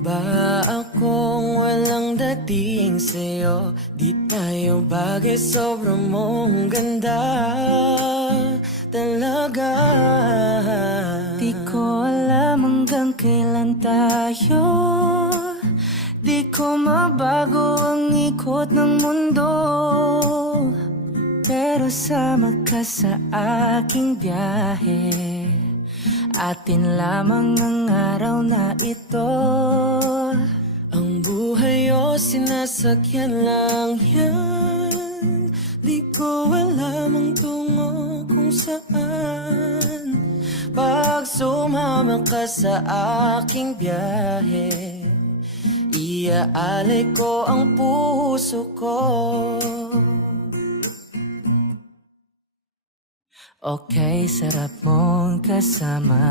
ba akong walang dating sa'yo? Di tayo bagay, sobrang mong ganda talaga. Di ko alam hanggang kailan tayo, di ko mabago ang ikot ng mundo, pero sama ka sa aking biyahe. Atin lamang ang araw na ito. Ang buhay o sinasakyan lang yan, di ko alam ang tungo kung saan. Pag sumama ka sa aking biyahe, iaalay ko ang puso ko. Okay, sarap mong kasama.